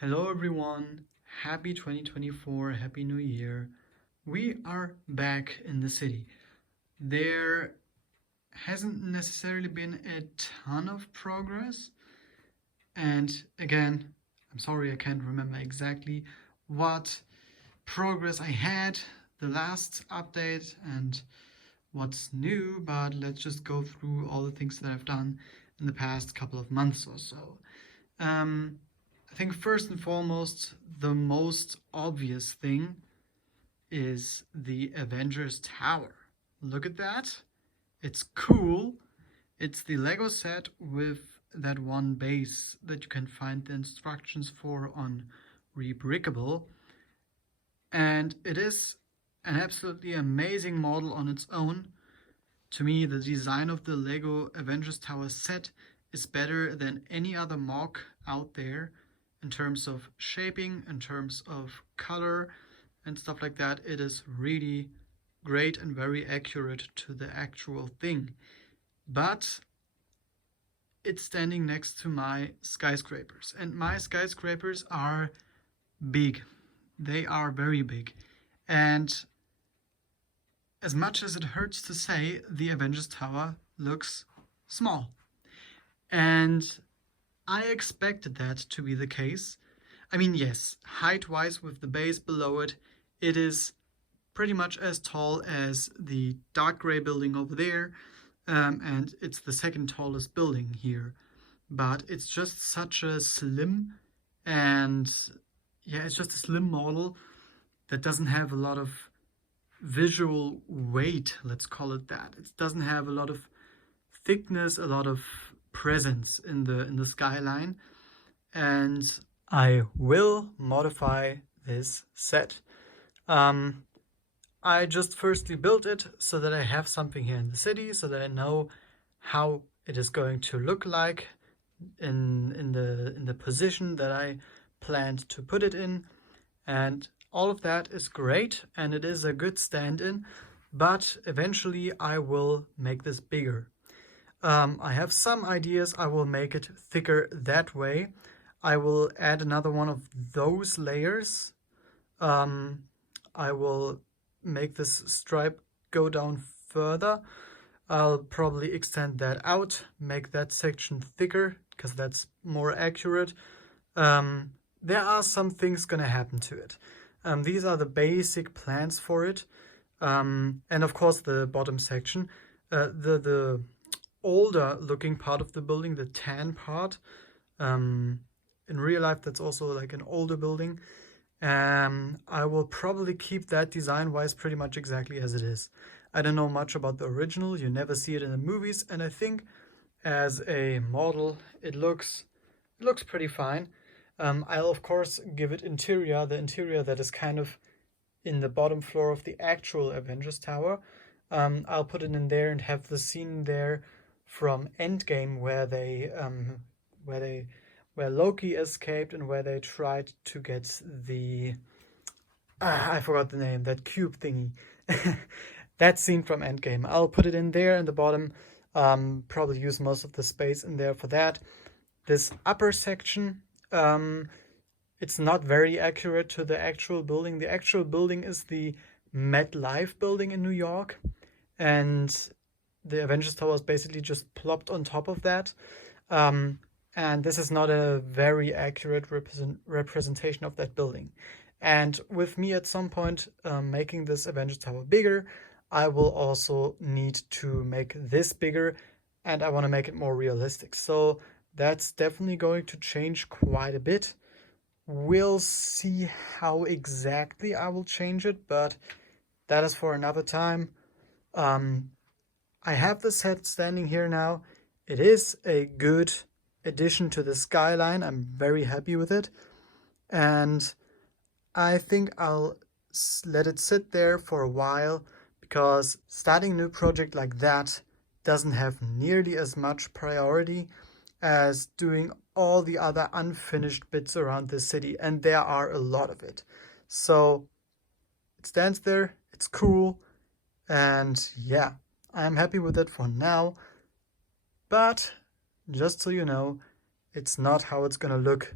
Hello everyone, happy 2024, happy new year. We are back in the city. There hasn't necessarily been a ton of progress, and again, I'm sorry I can't remember exactly what progress I had the last update and what's new, but let's just go through all the things that I've done in the past couple of months or so. I think first and foremost, the most obvious thing is the Avengers Tower. Look at that. It's cool. It's the Lego set with that one base that you can find the instructions for on Rebrickable. And it is an absolutely amazing model on its own. To me, the design of the Lego Avengers Tower set is better than any other mock out there in terms of shaping, in terms of color and stuff like that. It is really great and very accurate to the actual thing. But it's standing next to my skyscrapers, and my skyscrapers are big. They are very big. And as much as it hurts to say, the Avengers Tower looks small. And I expected that to be the case. I mean, yes, height-wise with the base below it, it is pretty much as tall as the dark gray building over there, and it's the second tallest building here. But it's just such a slim and, yeah, it's just a slim model that doesn't have a lot of visual weight, let's call it that. It doesn't have a lot of thickness, a lot of presence in the skyline, and I will modify this set. I just firstly built it so that I have something here in the city, so that I know how it is going to look like in the position that I planned to put it in, and all of that is great, and it is a good stand-in, but eventually I will make this bigger. I have some ideas. I will make it thicker that way. I will add another one of those layers. I will make this stripe go down further. I'll probably extend that out, make that section thicker, because that's more accurate. There are some things gonna happen to it. These are the basic plans for it. And of course the bottom section. The older looking part of the building, the tan part, in real life that's also like an older building. I will probably keep that design wise pretty much exactly as it is. I don't know much about the original, you never see it in the movies, and I think as a model it looks pretty fine. I'll of course give it interior, the interior that is kind of in the bottom floor of the actual Avengers Tower. I'll put it in there and have the scene there from Endgame where Loki escaped and where they tried to get the I forgot the name, that cube thingy. That scene from Endgame. I'll put it in there in the bottom. Probably use most of the space in there for that. This upper section, it's not very accurate to the actual building. The actual building is the MetLife building in New York, and the Avengers Tower is basically just plopped on top of that. And this is not a very accurate representation of that building. And with me at some point making this Avengers Tower bigger, I will also need to make this bigger, and I want to make it more realistic. So that's definitely going to change quite a bit. We'll see how exactly I will change it, but that is for another time. I have the set standing here now. It is a good addition to the skyline. I'm very happy with it, and I think I'll let it sit there for a while, because starting a new project like that doesn't have nearly as much priority as doing all the other unfinished bits around the city, and there are a lot of it. So it stands there, it's cool, and yeah, I'm happy with it for now. But just so you know, it's not how it's gonna look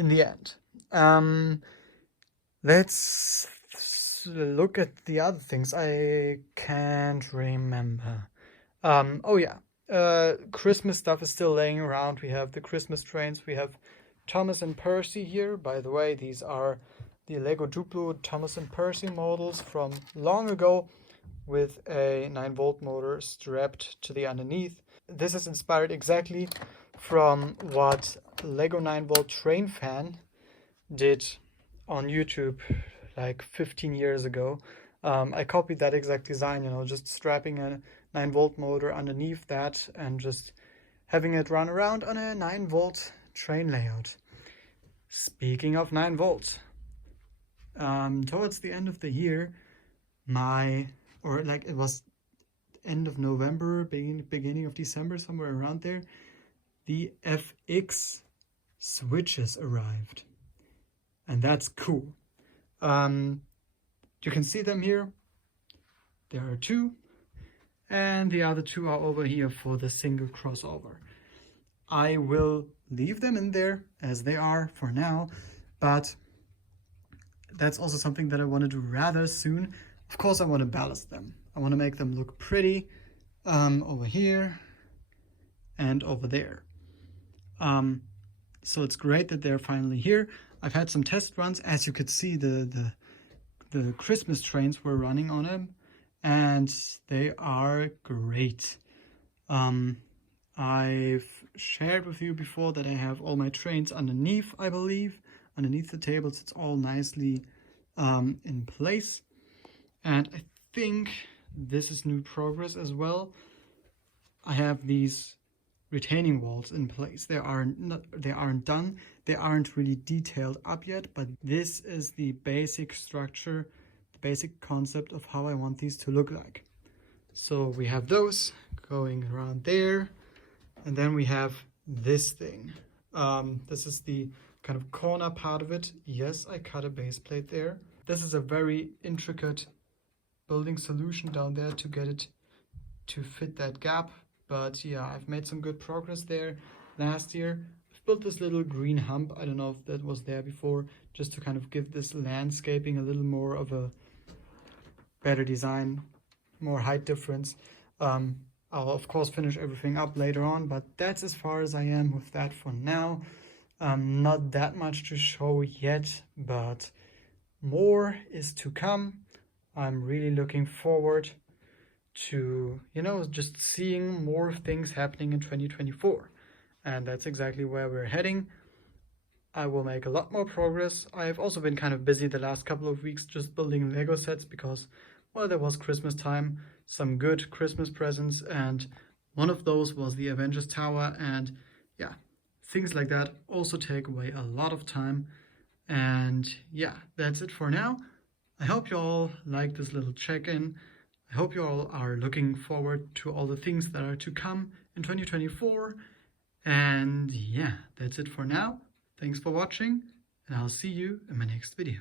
in the end. Let's look at the other things. I can't remember. Oh yeah, Christmas stuff is still laying around. We have the Christmas trains. We have Thomas and Percy here. By the way, these are the Lego Duplo Thomas and Percy models from long ago with a 9-volt motor strapped to the underneath. This is inspired exactly from what Lego 9-volt Train Fan did on YouTube like 15 years ago. I copied that exact design, just strapping a 9-volt motor underneath that and just having it run around on a 9-volt train layout. Speaking of 9 volts, towards the end of the year, it was end of November, beginning of December, somewhere around there, the FX Switches arrived. And that's cool. You can see them here. There are 2. And the other 2 are over here for the single crossover. I will leave them in there as they are for now, but that's also something that I want to do rather soon. Of course, I want to ballast them. I want to make them look pretty over here and over there. So it's great that they're finally here. I've had some test runs. As you could see, the Christmas trains were running on them, and they are great. I've shared with you before that I have all my trains underneath, I believe. Underneath the tables, it's all nicely in place. And I think this is new progress as well. I have these retaining walls in place. They aren't done. They aren't really detailed up yet, but this is the basic structure, the basic concept of how I want these to look like. So we have those going around there, and then we have this thing. This is the kind of corner part of it. Yes, I cut a base plate there. This is a very intricate building solution down there to get it to fit that gap. But yeah, I've made some good progress there last year. I've built this little green hump. I don't know if that was there before, just to kind of give this landscaping a little more of a better design, more height difference. I'll of course finish everything up later on, but that's as far as I am with that for now. Not that much to show yet, but more is to come. I'm really looking forward to, just seeing more things happening in 2024. And that's exactly where we're heading. I will make a lot more progress. I've also been kind of busy the last couple of weeks just building Lego sets because, well, there was Christmas time, some good Christmas presents, and one of those was the Avengers Tower. And yeah, things like that also take away a lot of time. And yeah, that's it for now. I hope you all like this little check-in. I hope you all are looking forward to all the things that are to come in 2024. And yeah, that's it for now. Thanks for watching, and I'll see you in my next video.